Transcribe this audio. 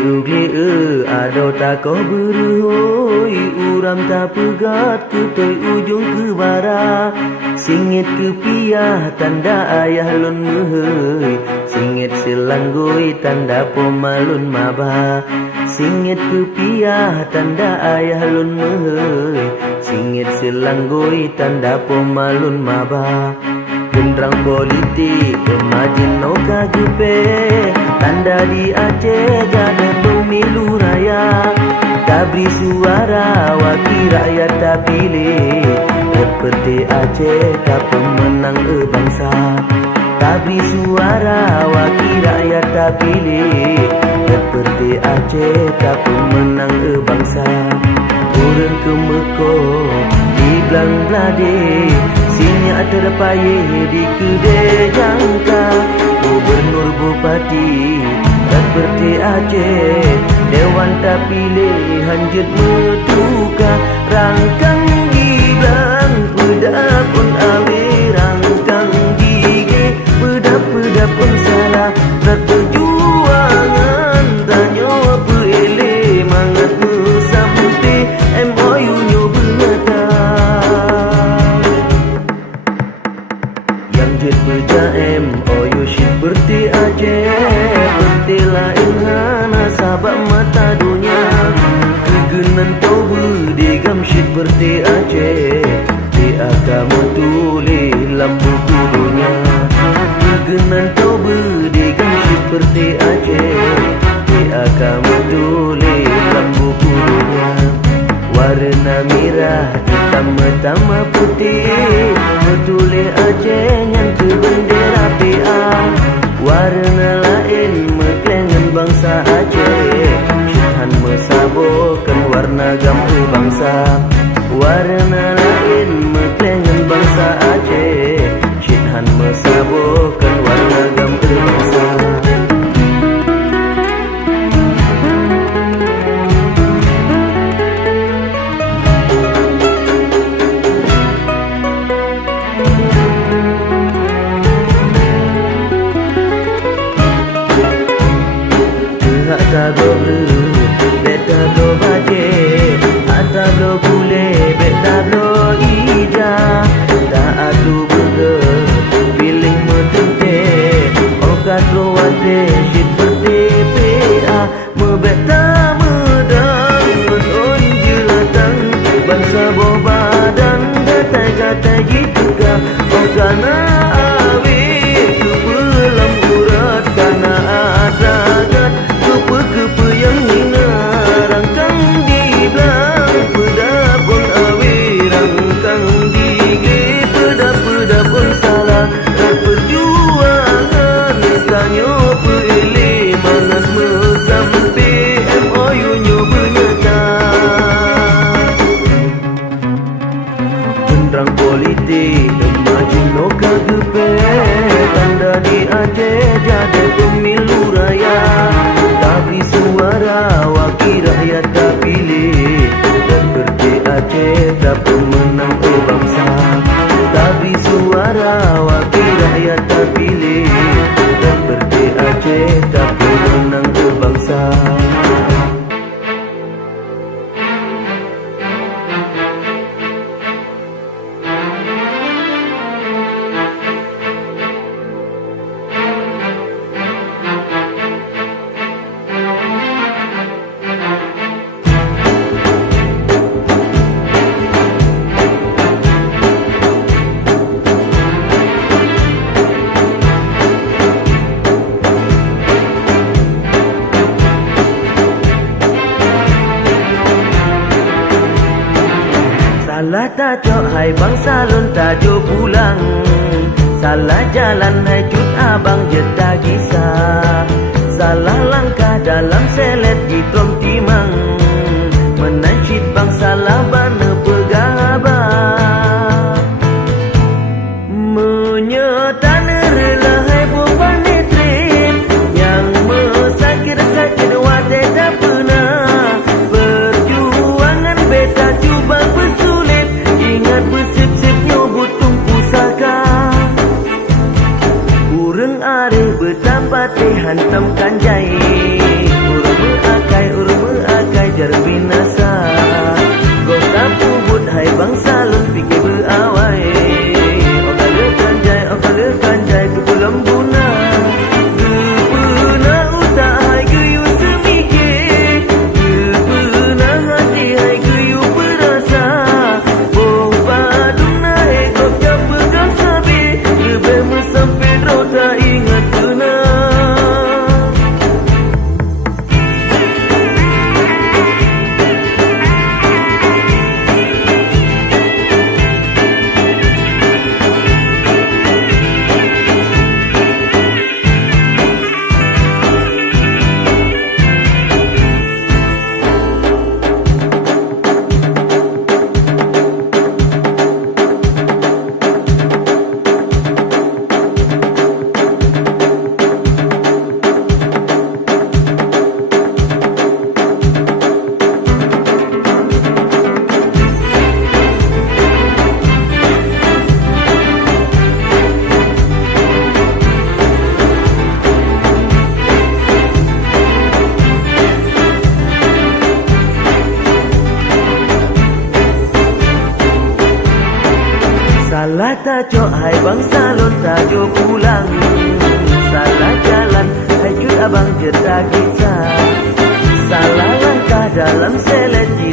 ugli ado takoh beruhoi uram tak pegat ketoi ujung ke bara singit ke piah tanda ayah lun mehoi singit selanggoi tanda pomalun maba singit ke piah tanda ayah lun mehoi singit selanggoi tanda pomalun maba gendrang politik kemajin no kagepe tanda di Aceh jadi pemilu raya tak beri suara wakil rakyat tak pilih seperti Aceh tak pemenang bangsa tak beri suara wakil rakyat tak pilih seperti Aceh tak pemenang bangsa orang ke Mekong di belang belade sinya terpayah di kedai jangka gubernur bupati seperti Aceh dewan tak pilih hanjut metuka rangkang di belang pedap pun awe rangkang dige pedap pun salah tak perjuangan tanya apa ele mangat sampai MOU nyo bernyata yang jet beja MOU seperti Aceh seperti lain hana sabak mata dunia kegenan tau berdigam seperti Aceh di agama tulis lampu kudunya kegenan tau berdigam seperti Aceh di agama tulis lampu kudunya warna merah hitam putih betulis Aceh yang ke bendera PA warna lain meklengan bangsa Aceh Syidhan mesabokan warna gambar bangsa warna lain meklengan bangsa Aceh Syidhan mesabokan warna gambar bangsa tablo blue, betablo baje, atablo kule, betablo ija, tak adu burger, pilih metente, okatlo wate, seperti PA, mebeta medang, menun jelatang, bangsa bobadan, gatai-gatai jituka, okana awe, kebelam urat, kana adagat, kepe yang hina rangkang di belang pedap pun awe rangkang dige pedap pun salah dan perjuangan tanya pele mangan sampai MOU nyo bernyata gendrang politik demajin no kagepe tanda di Aceh jadi pemilu raya tak beri suara wakil rakyat tak pilih seperti Aceh tak pemenang bangsa tak beri suara wakil rakyat tak pilih seperti Aceh tak pemenang bangsa salah tajuk hai bangsa lun tajuk pulang salah jalan hai cut abang jeda kisah salah langkah dalam selet di trom timang menasyid bangsa labana pegabah menyertan rela hai bukan netrin yang mesakir-sakir wate tak pernah perjuangan beta cuba bersulit ingat bersip-sip nyobut tumpu saka urang are bertambat hantam kanjai urang akai urme akai jar binasa. Gota pubut hai bangsa lun pikir berawai. Okale kanjai tu lembuna. Gepuna uta hai geyu semike. Gepuna hati hai geyu perasa. Boh badung nae kop jap pegang sabi. Gebe sampai rota ingat kena. Salah tajuk hai bangsa lon tajuk pulang. Salah jalan hai cut abang jeda kisah. Salah langkah dalam selet di